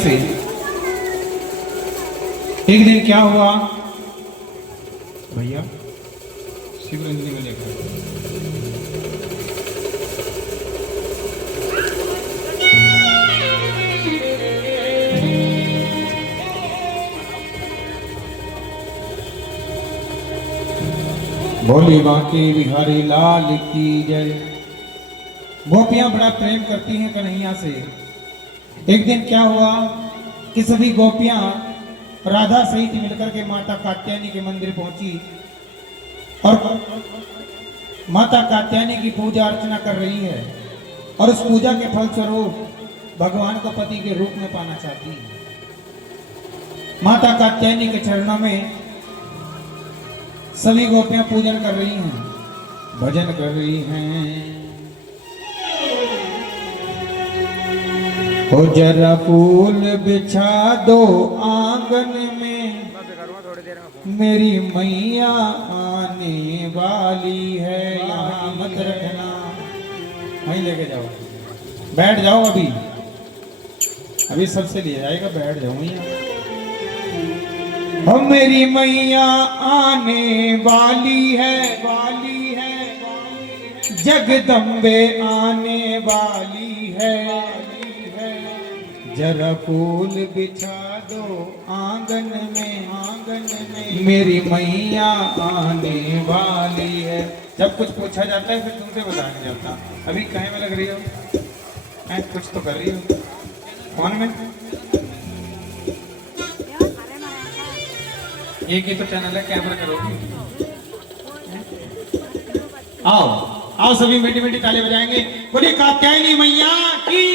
से। एक दिन क्या हुआ भैया, शिवरंजनी में लेकर बोली बांके बिहारी लाल की जय। गोपियां बड़ा प्रेम करती हैं कन्हैया से। एक दिन क्या हुआ कि सभी गोपियां राधा सहित मिलकर के माता कात्यायनी के मंदिर पहुंची और माता कात्यायनी की पूजा अर्चना कर रही है और उस पूजा के फलस्वरूप भगवान को पति के रूप में पाना चाहती है। माता कात्यायनी के चरणों में सभी गोपियां पूजन कर रही हैं, भजन कर रही हैं। हो जरा फूल बिछा दो आंगन में, मेरी मैया आने वाली है। यहाँ मत रखना, वहीं लेके जाओ, बैठ जाओ। अभी सबसे लिया जाएगा, बैठ जाओ यहाँ। हम मेरी मैया आने वाली है, वाली है, जगदम्बे आने वाली है। जरा फूल बिछा दो आंगन में, आंगन में मेरी मैया आने वाली है। जब कुछ पूछा जाता है फिर तुमसे बताया नहीं जाता। अभी कहीं में लग रही हो? कुछ तो कर रही हो फोन में। एक ही तो चैनल है, कैमरा करोगी। आओ आओ, सभी मीठी मीठी ताली बजाएंगे। बोलिए कात्यायनी मैया की।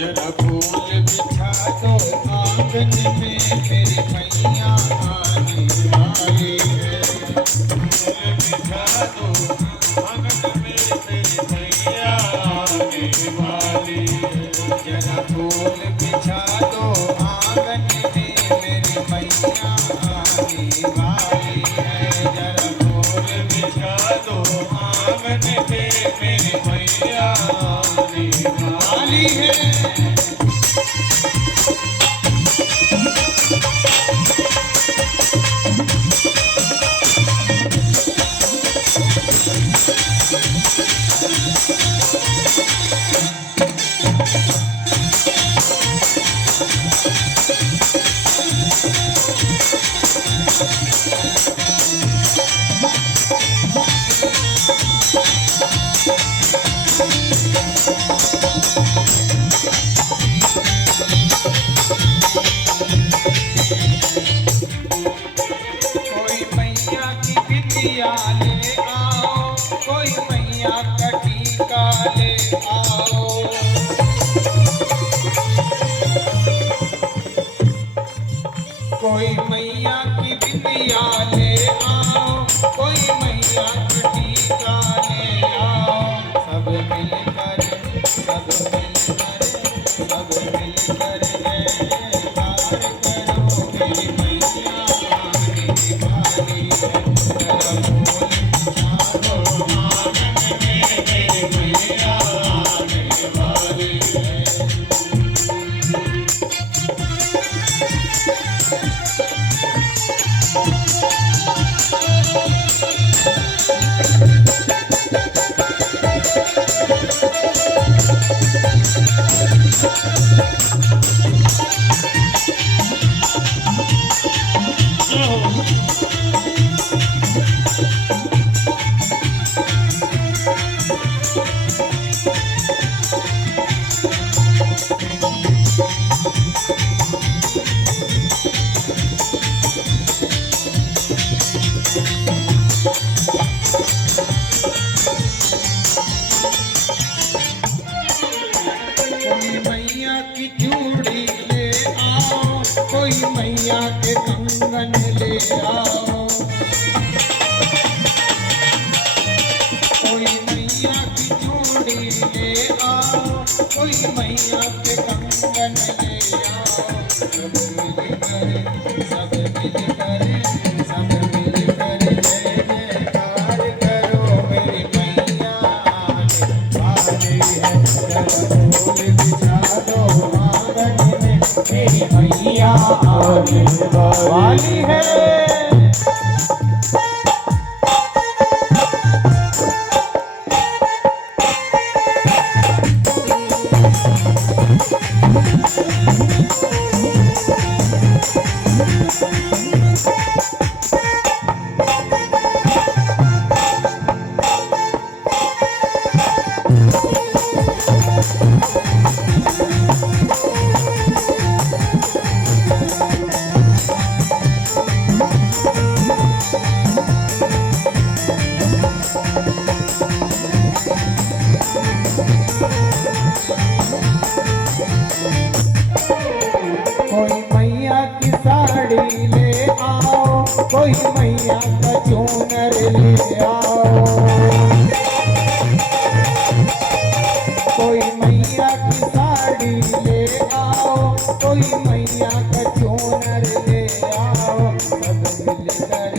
जरा फूल बिछा दो आंगन में, मेरी मैया आने वाली है। फूल बिछा दो आंगन में, मेरी मैया आने वाली है। जरा फूल बिछा दो आंगन में, मेरी मैया आने वाली है। जरा फूल बिछा दो आंगन में, मेरी मैया आने वाली है। ले आओ, कोई मैया का टीका ले आओ। कोई मैया की बिंदिया ले आओ, कोई मैया का टीका ले आओ। सब मिलकर सब मिलकर सब मिलकर जयकार करो, मेरी मैया आने वाली है। सब मिलकर सब मिलकर सब मिलकर जय जयकार करो मेरी मैया आने वाली है। जरा फूल बिछा दो आंगन में मेरी मैया आने वाली है। कोई मैया का चूनर ले आओ, कोई मैया की साड़ी ले आओ, कोई मैया का चूनर ले आओ। सब मिलकर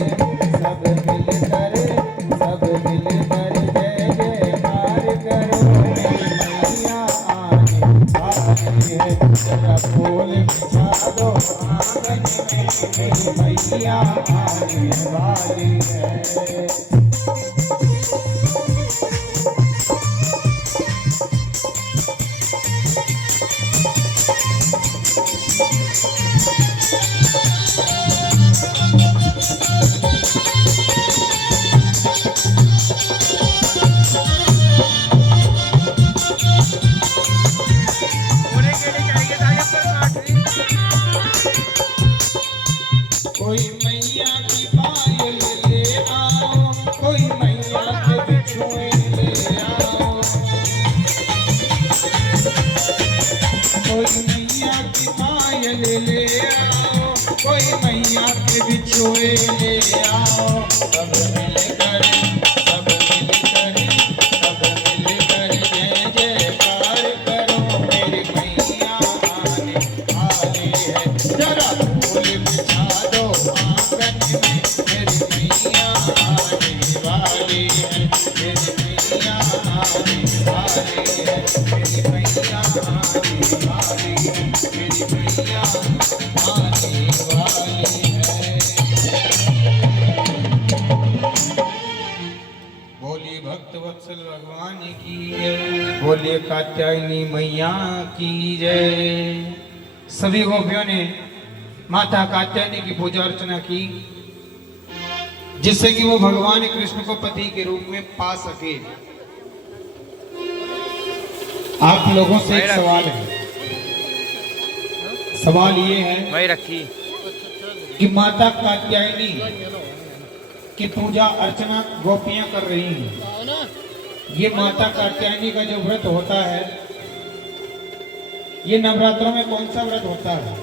सब मिलकर सब मिलकर जय जयकार करो मेरी मैया आने वाली है। जरा फूल बिछा दो आंगन में मेरी मैया आने वाली है। कोई मैया की पायल ले आओ, कोई मैया के बिछुए ले आओ, कोई मैया की पायल ले आओ, कोई मैया के बिछुए ले आओ। सब मिलकर सब मिलकर सब मिलकर जय जयकार करो मेरी मैया आने वाली है। जरा फूल बिछा दो आंगन में मेरी मैया आने वाली है। मेरी मैया आने वाली है। मेरी मैया आने वाली है। मेरी मैया आने वाली है। बोलिए भक्त वत्सल भगवान की जय, बोलिए कात्यायनी मैया की जय। सभी गोपियों ने माता कात्यायनी की पूजा अर्चना की, जिससे कि वो भगवान कृष्ण को पति के रूप में पा सके। आप लोगों से एक सवाल है, सवाल ये है कि माता कात्यायनी की पूजा अर्चना गोपियां कर रही हैं। ये माता कात्यायनी का जो व्रत होता है, ये नवरात्रों में कौन सा व्रत होता है?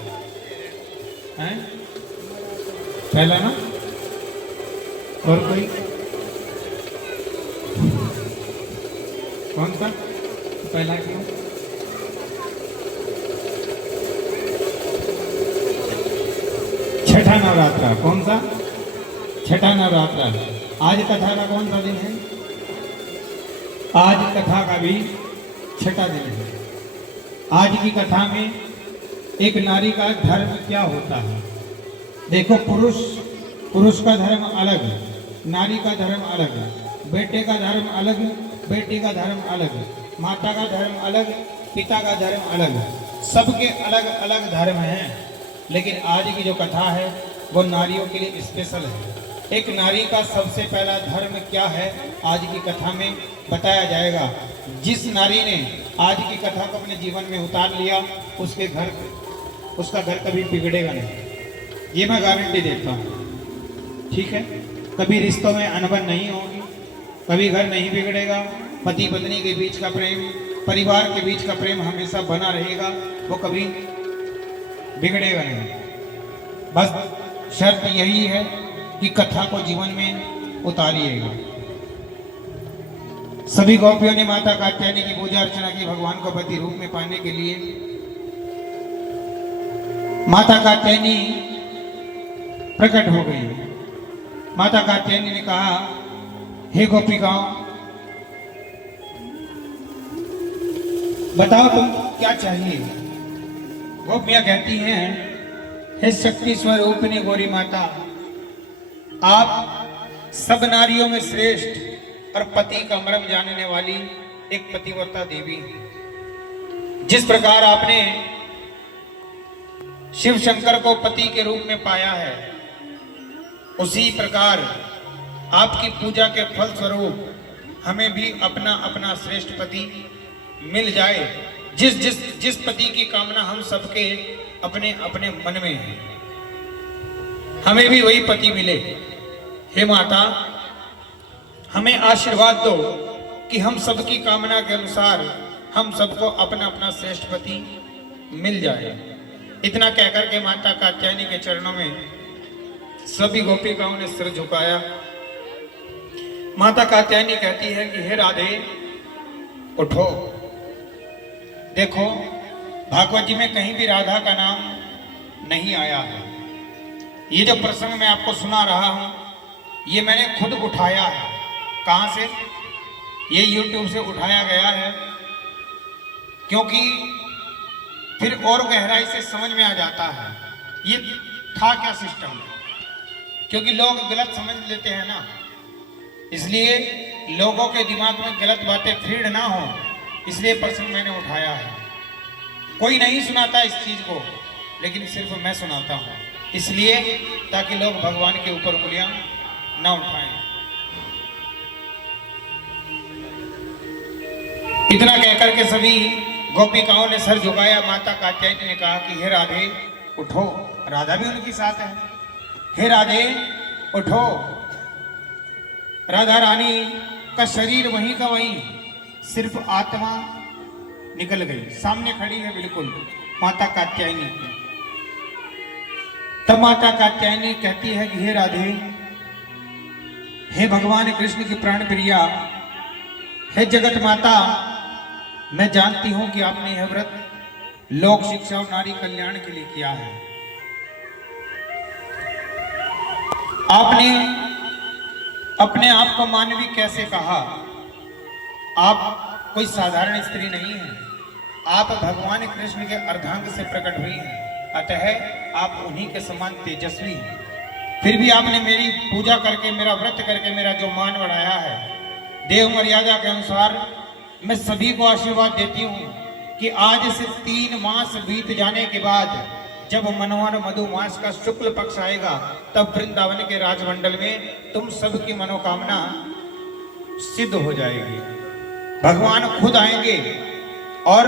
हैं? पहला ना? और कोई? कौन सा पहला क्यों? छठा नवरात्रा। कौन सा? छठा नवरात्रा। आज कथा का कौन सा दिन है? आज कथा का भी छठा दिन है। आज की कथा में एक नारी का धर्म क्या होता है। देखो, पुरुष का धर्म अलग है, नारी का धर्म अलग है, बेटे का धर्म अलग है, बेटी का धर्म अलग है, माता का धर्म अलग, पिता का धर्म अलग है। सबके अलग अलग धर्म हैं, लेकिन आज की जो कथा है वो नारियों के लिए स्पेशल है। एक नारी का सबसे पहला धर्म क्या है, आज की कथा में बताया जाएगा। जिस नारी ने आज की कथा को अपने जीवन में उतार लिया, उसका घर कभी बिगड़ेगा नहीं, ये मैं गारंटी देता हूँ। ठीक है, कभी रिश्तों में अनबन नहीं होगी, कभी घर नहीं बिगड़ेगा, पति पत्नी के बीच का प्रेम, परिवार के बीच का प्रेम हमेशा बना रहेगा, वो कभी बिगड़ेगा नहीं। बस शर्त यही है कि कथा को जीवन में उतारिएगा। सभी गोपियों ने माता कात्यायनी की पूजा अर्चना की भगवान को पति रूप में पाने के लिए। माता कात्यायनी प्रकट हो गई। माता कात्यायनी ने कहा, हे गोपिकाओं, बताओ तुम क्या चाहिए। गोपियां कहती हैं, हे शक्ति स्वरूपिणी गौरी माता, आप सब नारियों में श्रेष्ठ और पति का मर्म जानने वाली एक पतिव्रता देवी हैं। जिस प्रकार आपने शिव शंकर को पति के रूप में पाया है, उसी प्रकार आपकी पूजा के फल स्वरूप हमें भी अपना अपना श्रेष्ठ पति मिल जाए। जिस पति की कामना हम सबके अपने अपने मन में है, हमें भी वही पति मिले। हे माता, हमें आशीर्वाद दो कि हम सबकी कामना के अनुसार हम सबको अपना अपना श्रेष्ठ पति मिल जाए। इतना कहकर के माता कात्यायनी के चरणों में सभी गोपिकाओं ने सिर झुकाया। माता कात्यायनी कहती है कि हे राधे, उठो। देखो, भागवत जी में कहीं भी राधा का नाम नहीं आया है। ये जो प्रसंग मैं आपको सुना रहा हूं, ये मैंने खुद उठाया है। कहां से? ये YouTube से उठाया गया है, क्योंकि फिर और गहराई से समझ में आ जाता है ये था क्या सिस्टम। क्योंकि लोग गलत समझ लेते हैं ना, इसलिए लोगों के दिमाग में गलत बातें फीड ना हो, इसलिए प्रसंग मैंने उठाया है। कोई नहीं सुनाता इस चीज को, लेकिन सिर्फ मैं सुनाता हूं, इसलिए ताकि लोग भगवान के ऊपर उंगलियां ना उठाएं। इतना कहकर के सभी गोपिकाओं ने सर झुकाया। माता कात्यायनी ने कहा कि हे राधे, उठो। राधा भी उनके साथ है। हे राधे, उठो। राधा रानी का शरीर वहीं का वहीं, सिर्फ आत्मा निकल गई। सामने खड़ी है बिल्कुल माता कात्यायनी। तब माता कात्यायनी कहती है कि हे राधे, हे भगवान कृष्ण की प्राण प्रिया, हे जगत माता, मैं जानती हूं कि आपने यह व्रत लोक शिक्षा और नारी कल्याण के लिए किया है। आपने अपने आप को मानवी कैसे कहा? आप कोई साधारण स्त्री नहीं है, आप भगवान कृष्ण के अर्धांग से प्रकट हुई हैं, अतः आप उन्हीं के समान तेजस्वी हैं। फिर भी आपने मेरी पूजा करके, मेरा व्रत करके मेरा जो मान बढ़ाया है, देव मर्यादा के अनुसार मैं सभी को आशीर्वाद देती हूँ कि आज से 3 मास बीत जाने के बाद जब मनोहर मधुमास का शुक्ल पक्ष आएगा, तब वृंदावन के राजमंडल में तुम सबकी मनोकामना सिद्ध हो जाएगी। भगवान खुद आएंगे और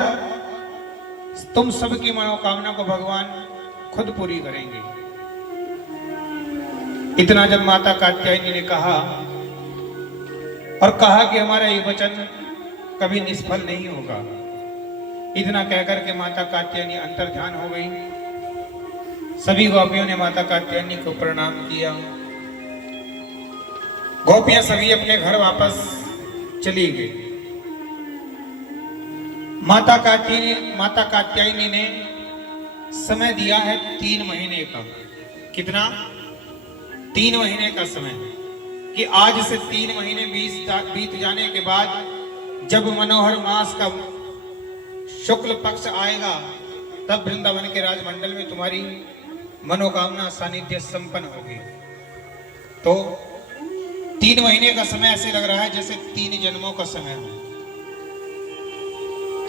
तुम सबकी मनोकामना को भगवान खुद पूरी करेंगे। इतना जब माता कात्यायनी ने कहा और कहा कि हमारा ये वचन कभी निष्फल नहीं होगा, इतना कहकर के माता कात्यायनी अंतर्ध्यान हो गई। सभी गोपियों ने माता कात्यायनी को प्रणाम किया। गोपियां सभी अपने घर वापस चली गई। माता कात्यायनी ने समय दिया है 3 महीने का। कितना? 3 महीने का समय, कि आज से 3 महीने बीत जाने के बाद जब मनोहर मास का शुक्ल पक्ष आएगा, तब वृंदावन के राजमंडल में तुम्हारी मनोकामना सानिध्य संपन्न होगी। तो 3 महीने का समय ऐसे लग रहा है जैसे 3 जन्मों का समय हो।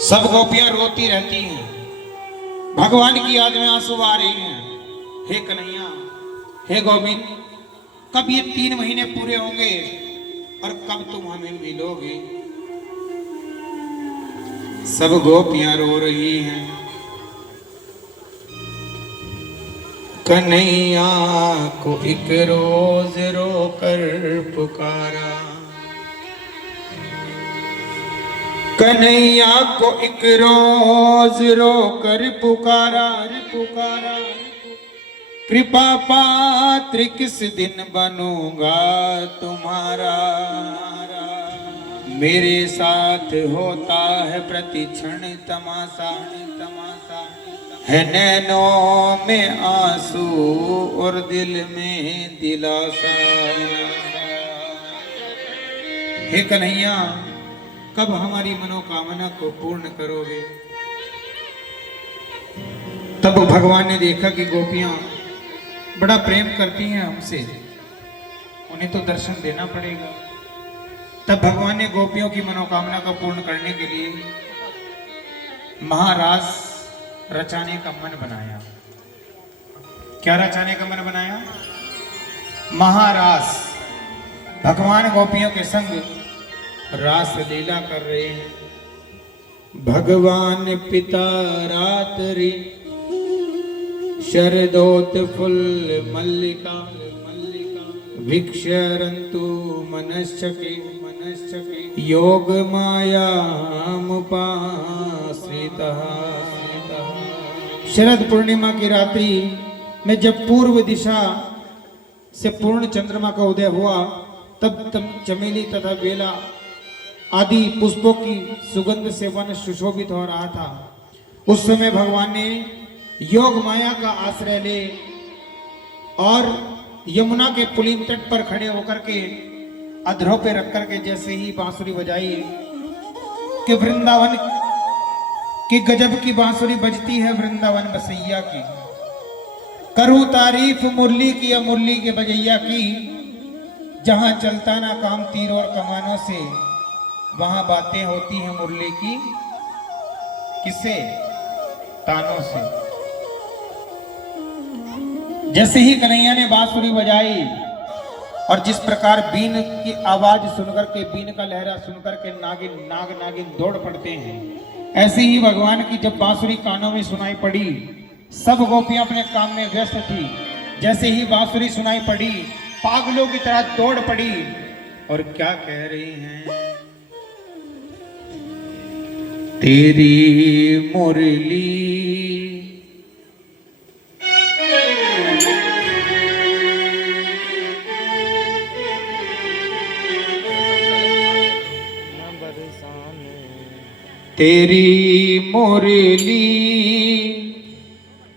सब गोपियां रोती रहती हैं, भगवान की याद में आंसू आ रही हैं। हे कन्हैया, हे गोविंद, कब ये 3 महीने पूरे होंगे और कब तुम हमें मिलोगे? सब गोपियां रो रही हैं। कन्हैया को एक रोज रोकर पुकारा, कन्हैया को एक रोज रोकर पुकारा, पुकारा। कृपा पात्र किस दिन बनूंगा तुम्हारा, मेरे साथ होता है प्रति क्षण तमाशा, तमाशा है नैनों में आंसू और दिल में दिलासा। हे कन्हैया, कब हमारी मनोकामना को पूर्ण करोगे? तब भगवान ने देखा कि गोपियां बड़ा प्रेम करती हैं हमसे, उन्हें तो दर्शन देना पड़ेगा। तब भगवान ने गोपियों की मनोकामना को पूर्ण करने के लिए महारास रचाने का मन बनाया। क्या रचाने का मन बनाया? महारास। भगवान गोपियों के संग रास लीला कर रहे हैं। भगवान पिता रात्रि शरदोत फुल मल्लिका विक्षरन्तु मनश्चके योग माया मुपाश्रितः। शरद पूर्णिमा की रात्रि में जब पूर्व दिशा से पूर्ण चंद्रमा का उदय हुआ, तब चमेली तथा बेला आदि पुष्पों की सुगंध से वन सुशोभित हो रहा था। उस समय भगवान ने योग माया का आश्रय ले और यमुना के पुलिन तट पर खड़े होकर के अधरों पे रख करके जैसे ही बांसुरी बजाई कि वृंदावन की गजब की बांसुरी बजती है वृंदावन बसैया की। करूं तारीफ मुरली की या मुरली के बजैया की, जहां चलता ना काम तीर और कमानों से, वहां बातें होती हैं मुरली की किससे? तानों से। जैसे ही कन्हैया ने बांसुरी बजाई और जिस प्रकार बीन की आवाज सुनकर के, बीन का लहरा सुनकर के नाग नागिन दौड़ पड़ते हैं, ऐसे ही भगवान की जब बांसुरी कानों में सुनाई पड़ी, सब गोपियां अपने काम में व्यस्त थी। जैसे ही बांसुरी सुनाई पड़ी, पागलों की तरह दौड़ पड़ी और क्या कह रही हैं? तेरी मुरली तेरी मुरली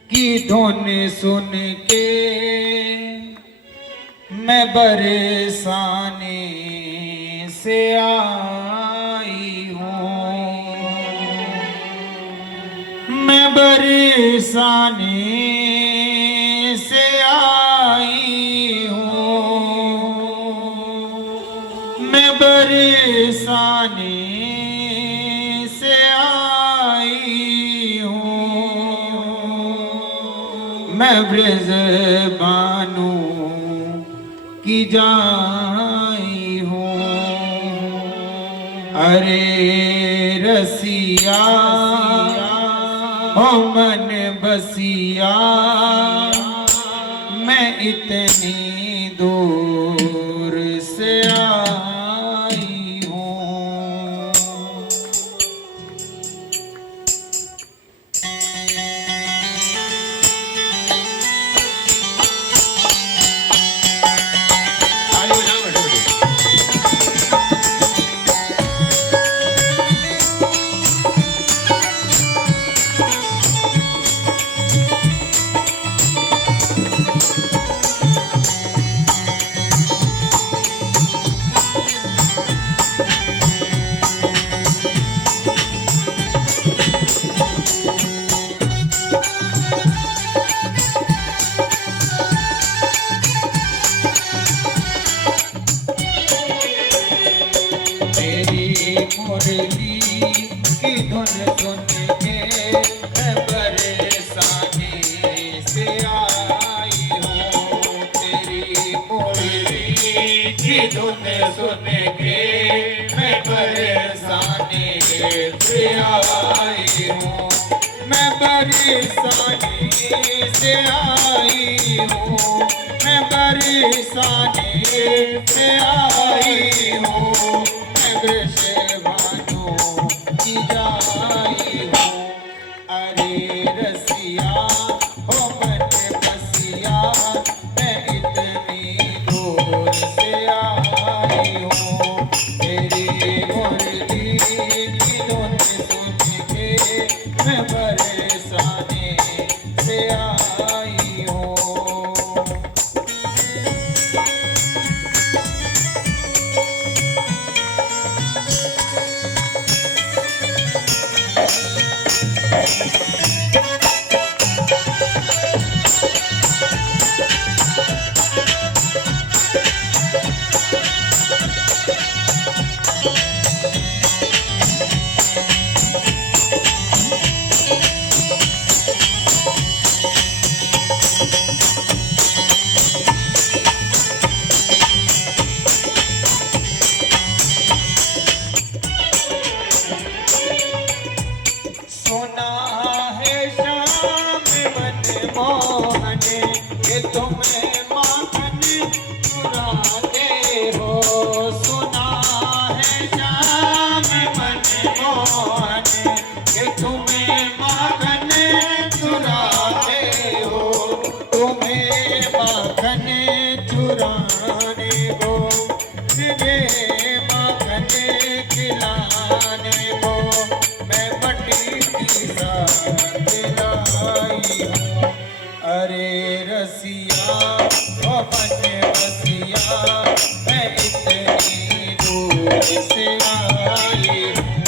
की धुन सुन के मैं बरसाने से आई हूँ, मैं बरसाने से आई हूँ, मैं बरसाने मैं ब्रज बानू की जाई हूँ। अरे रसिया ओ मन बसिया, मैं इतनी दूर से आई हूँ। मुरली की धुन सुन के मैं बरसाने से आई हूँ। तेरी मुरली की धुन सुन के मैं बरसाने से आई हूँ, मैं बरसाने से आई हूँ, मैं बरसाने से आई हूँ, मैं वृष की जाई हूँ। अरे रसिया हो मन बसिया, मैं इतनी दूर से आई हूँ। तेरी मुरली की धुन सुन के मैं बरसाने अरे रसिया ओ मन बसिया मैं इतनी दूर से आई हूँ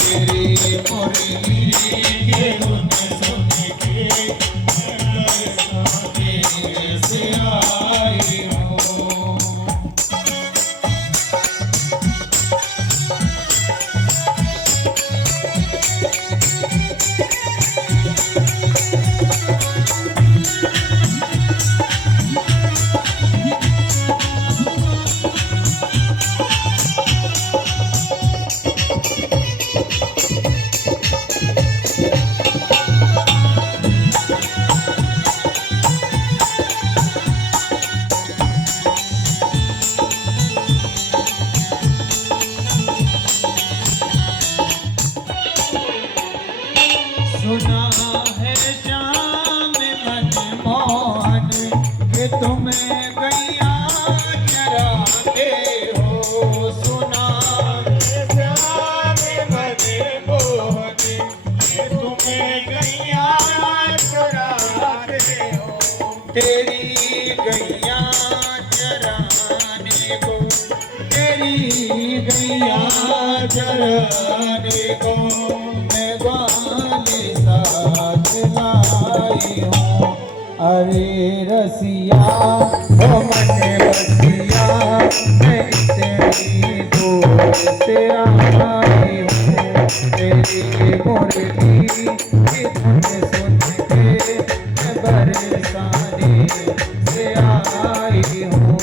तेरी मुरली के धुन सुन के मैं से आई हूँ। सुना है श्याम मनमोहन कि तुम्हें गैया चराते हो। सुना है श्याम मनमोहन कि तुम्हें गैया चराते हो। तेरी गैया चराने को तेरी गैया चराने को मैं ग्वाले साथ लाई हूँ। अरे रसिया ओ मन बसिया मैं तेरी दूर से आई हूँ तेरी मुरली की धुन सुन के मैं बरसाने से आई हूँ।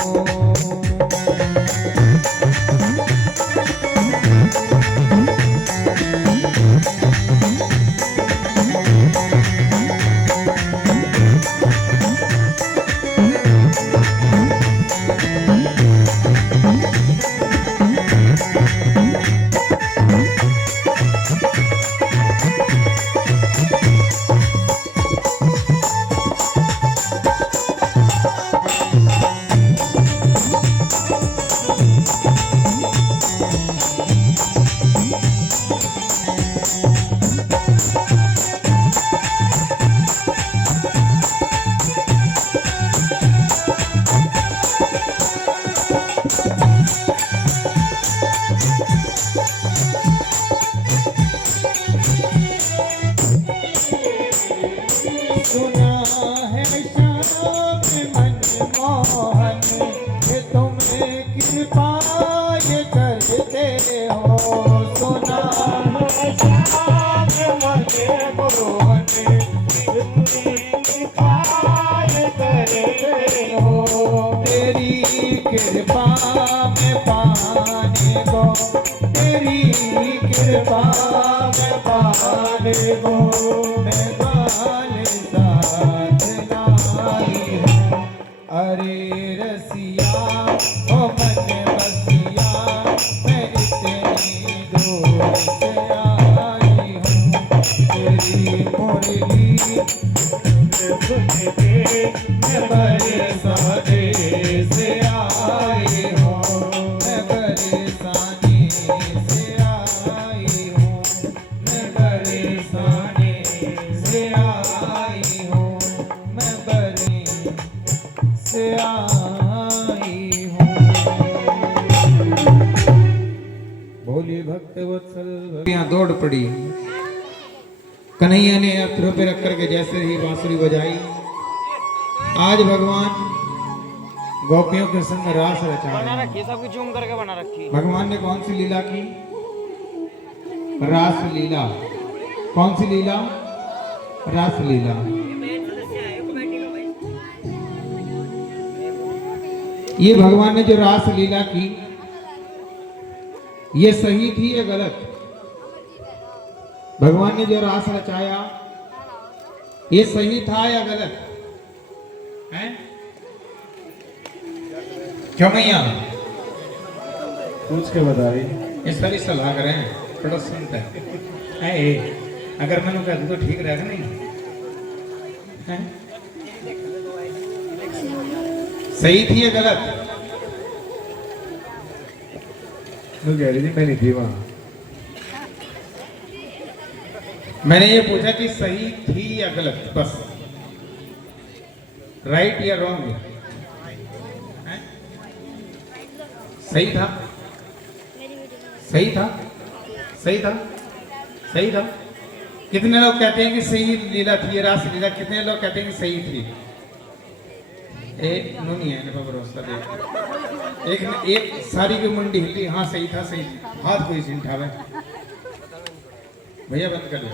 सुना है श्याम मनमोहन कि तुम्हें कृपा ये करते हो। सुना है श्याम मनमोहन कि तुम्हें कृपा ये करते हो। तेरी कृपा में पाने को तेरी कृपा में पाने को मैं ग्वाले साथ लाई हूँ। अरे रसिया ओ मन बसिया मैं इतनी दूर से आई हूँ तेरी मुरली सुन के मैं बरसाने से आई हूँ। मैं बरसाने से आई हूँ। मैं बरसाने से आई हूँ। मैं बरसाने से आई हूँ। बोली भक्त वत्सल यहाँ दौड़ पड़ी। कन्हैया ने अर्थों पे रख करके जैसे ही बांसुरी बजाई। आज भगवान गोपियों के संग रास रचा बना रखी सब कुछ जूम करके बना रखी। भगवान ने कौन सी लीला की? रास लीला। कौन सी लीला? रास लीला। ये भगवान ने जो रास लीला की ये सही थी या गलत? भगवान ने जो रास रचाया ये सही था या गलत है? क्यों भैया पूछ के बता रही ये सारी सलाह करें थोड़ा सुनते हैं। अगर मैंने कह तो ठीक रहेगा नहीं है? सही थी या गलत? तो कह रही थी मैं नहीं थी वहां। मैंने ये पूछा कि सही थी या गलत, बस। राइट या रॉन्ग? सही था, सही था, सही था, सही था। कितने लोग कहते हैं कि सही लीला थी, रास लीला? कितने लोग कहते हैं कि सही थी? एक नहीं है ना भरोसा दे। एक सारी की मुंडी हिली, हाँ सही था, सही था। हाथ कोई सिंठावे भैया, बंद कर दो।